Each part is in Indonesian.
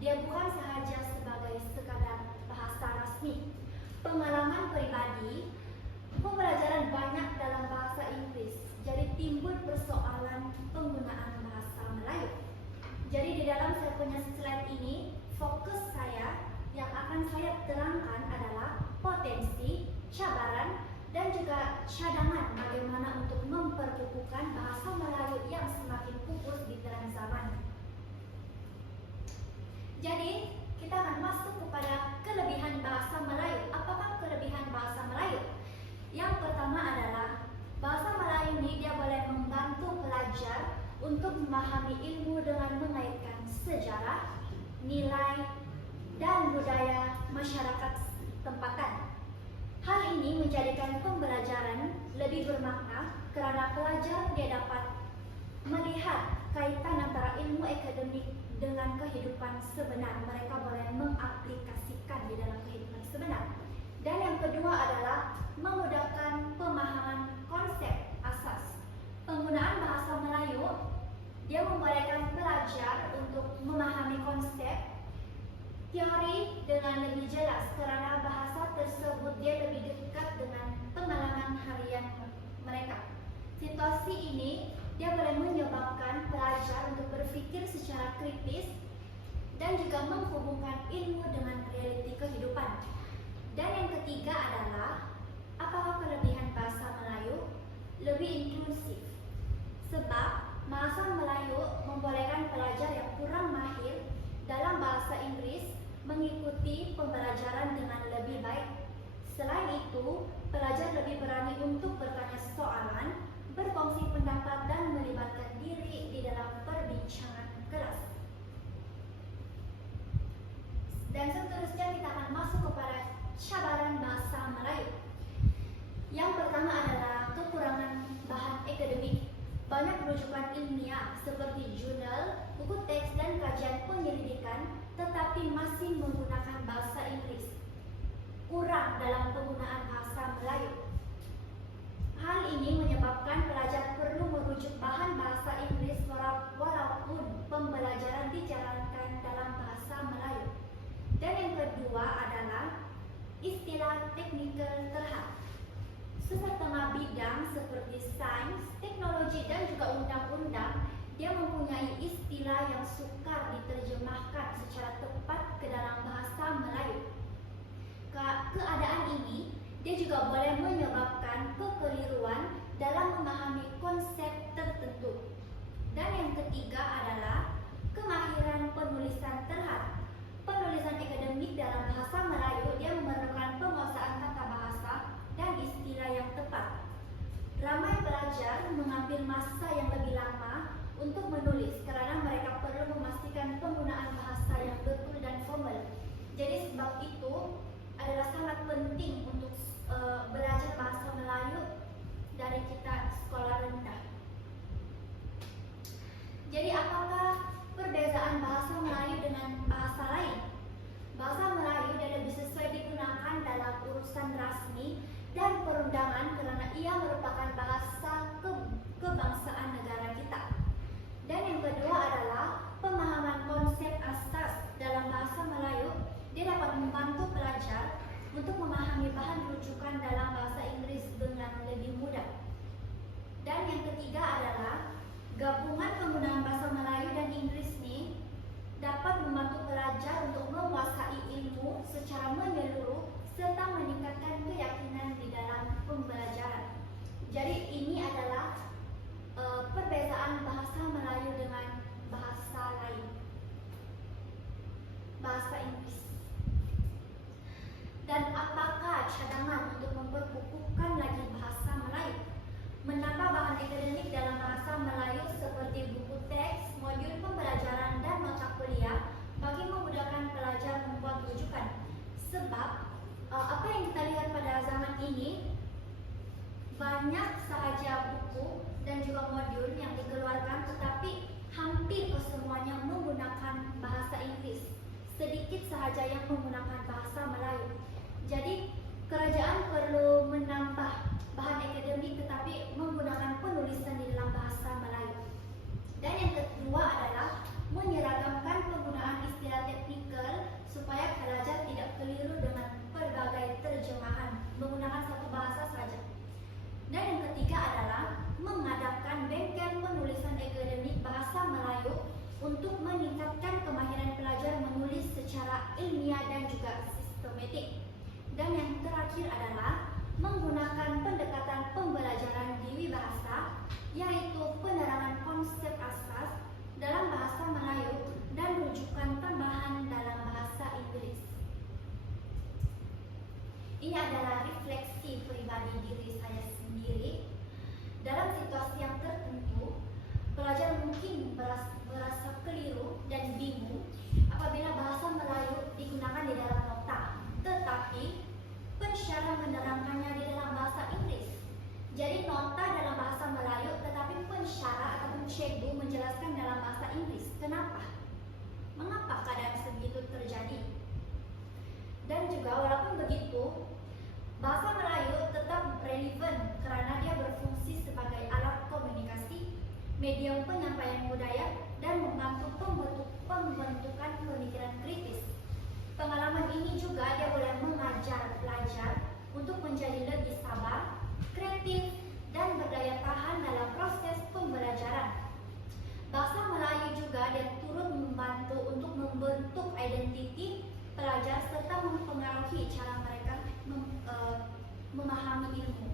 dia bukan sahaja sebagai sekadar bahasa rasmi. Pengalaman pribadi, pembelajaran banyak dalam bahasa Inggris, jadi timbul persoalan penggunaan bahasa Melayu. Jadi di dalam saya punya slide ini, fokus saya yang akan saya terangkan adalah potensi, cabaran, dan juga cadangan bagaimana untuk memperkukuhkan bahasa Melayu yang semakin pupus di tren zaman. Jadi, kita akan masuk kepada kelebihan bahasa Melayu. Apakah kelebihan bahasa Melayu? Yang pertama adalah bahasa Melayu ini dia boleh membantu pelajar untuk memahami ilmu dengan mengaitkan sejarah, nilai, dan budaya masyarakat tempatan. Hal ini menjadikan pembelajaran lebih bermakna kerana pelajar dia dapat melihat kaitan antara ilmu akademik dengan kehidupan sebenar. Mereka boleh mengaplikasikan di dalam kehidupan sebenar. Dan yang kedua adalah memudahkan pemahaman konsep asas. Penggunaan bahasa Melayu dia membolehkan pelajar untuk memahami konsep teori dengan lebih jelas kerana bahasa tersebut dia lebih dekat dengan pengalaman harian mereka. Situasi ini dia boleh menyebabkan pelajar untuk berfikir secara kritis dan juga menghubungkan ilmu dengan realiti kehidupan. Dan yang ketiga adalah apakah kelebihan bahasa Melayu? Lebih inklusif. Sebab bahasa Melayu membolehkan pelajar yang kurang mahir dalam bahasa Inggris mengikuti pembelajaran dengan lebih baik. Selain itu, pelajar lebih berani untuk bertanya soalan, berkongsi pendapat, dan melibatkan diri di dalam perbincangan kelas. Dan seterusnya kita akan masuk kepada cabaran bahasa Melayu. Yang pertama adalah kekurangan bahan akademik. Banyak rujukan ilmiah seperti jurnal, buku teks, dan kajian penyelidikan tetapi masih menggunakan bahasa Inggris. Kurang dalam penggunaan bahasa Melayu. Hal ini menyebabkan pelajar perlu merujuk bahan bahasa Inggris walaupun pembelajaran dijalankan dalam bahasa Melayu. Dan yang kedua adalah istilah teknikal terhad. Setengah bidang seperti sains, teknologi, dan juga undang-undang, dia mempunyai istilah yang sukar diterjemahkan secara tepat ke dalam bahasa Melayu. Keadaan ini, dia juga boleh menyebabkan kekeliruan dalam memahami konsep tertentu. Dan yang ketiga adalah kemahiran penulisan terhad. Penulisan akademik dalam bahasa Melayu, dia memerlukan penguasaan tata bahasa dan istilah yang tepat. Ramai pelajar mengambil masa yang lebih lama untuk menulis kerana mereka perlu memastikan penggunaan bahasa yang betul dan formal. Jadi sebab itu adalah sangat penting untuk belajar bahasa Melayu dari kita sekolah rendah. Jadi apakah perbezaan bahasa Melayu dengan bahasa lain? Bahasa Melayu dia lebih sesuai digunakan dalam urusan rasmi dan perundangan kerana ia merupakan bahasa kebangsaan negara kita. Dan yang kedua adalah pemahaman konsep asas dalam bahasa Melayu. Dia dapat membantu pelajar untuk memahami bahan rujukan dalam bahasa Inggris dengan lebih mudah. Dan yang ketiga adalah gabungan penggunaan bahasa Melayu dan Inggris ini dapat membantu pelajar untuk menguasai ilmu secara menyeluruh serta meningkatkan keyakinan di dalam pembelajaran. Jadi ini adalah perbezaan bahasa Melayu dengan bahasa lain, bahasa Inggris. Dan apakah cadangan untuk memperkukuhkan lagi bahasa Melayu? Menambah bahan akademik dalam bahasa Melayu seperti buku teks, modul pembelajaran, dan nota kuliah bagi memudahkan pelajar membuat rujukan. Sebab apa yang kita lihat pada zaman ini, banyak sahaja buku dan juga modul yang dikeluarkan tetapi hampir kesemuanya menggunakan bahasa Inggris. Sedikit sahaja yang menggunakan bahasa Melayu. Jadi kerajaan perlu menambah bahan akademik tetapi menggunakan penulisan di dalam bahasa Melayu. Dan yang kedua adalah menyeragamkan penggunaan istilah teknik matematik. Dan yang terakhir adalah menggunakan pendekatan pembelajaran Dewi Bahasa, yaitu penerangan konsep asas dalam bahasa Melayu dan rujukan tambahan dalam bahasa Inggris. Ini adalah refleksi pribadi diri saya sendiri. Dalam situasi yang tertentu, pelajar mungkin merasa keliru dan bingung apabila bahasa Melayu digunakan di dalam nota, tetapi pensyarah menerangkannya di dalam bahasa Inggris. Jadi nota dalam bahasa Melayu, tetapi pensyarah ataupun cikgu menjelaskan dalam bahasa Inggris. Kenapa? Mengapa keadaan segitu terjadi? Dan juga walaupun begitu, bahasa Melayu tetap relevan karena dia berfungsi sebagai alat komunikasi, medium penyampaian budaya, dan membantu pembentukan pemikiran kritis. Pengalaman ini juga dia boleh mengajar pelajar untuk menjadi lebih sabar, kreatif, dan berdaya tahan dalam proses pembelajaran. Bahasa Melayu juga dia turut membantu untuk membentuk identiti pelajar serta mempengaruhi cara mereka memahami ilmu.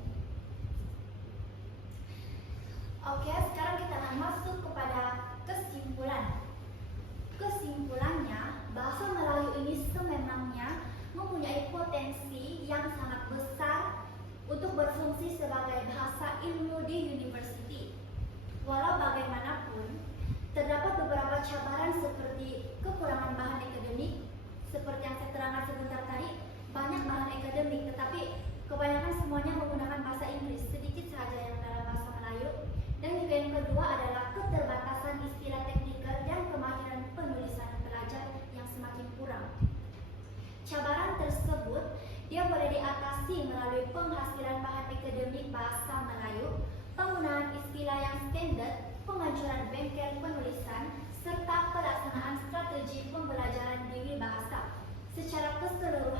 Oke, sekarang kita akan masuk kepada kesimpulan. Kesimpulannya, bahasa Melayu ini sememangnya mempunyai potensi yang sangat besar untuk berfungsi sebagai bahasa ilmu di university. Walau bagaimanapun, terdapat beberapa cabaran seperti kekurangan bahan akademik, seperti yang saya terangkan sebentar tadi, banyak bahan akademik, tetapi kebanyakan semuanya menggunakan bahasa Inggris, sedikit saja yang dalam bahasa Melayu. Dan juga yang kedua adalah keterbatasan istilah teknikal dan kemahiran penulisan pelajar yang semakin kurang. Cabaran tersebut dia boleh diatasi melalui penghasilan bahan akademik bahasa Melayu, penggunaan istilah yang standar, penganjuran bengkel penulisan, serta pelaksanaan strategi pembelajaran Dewi Bahasa. Secara keseluruhan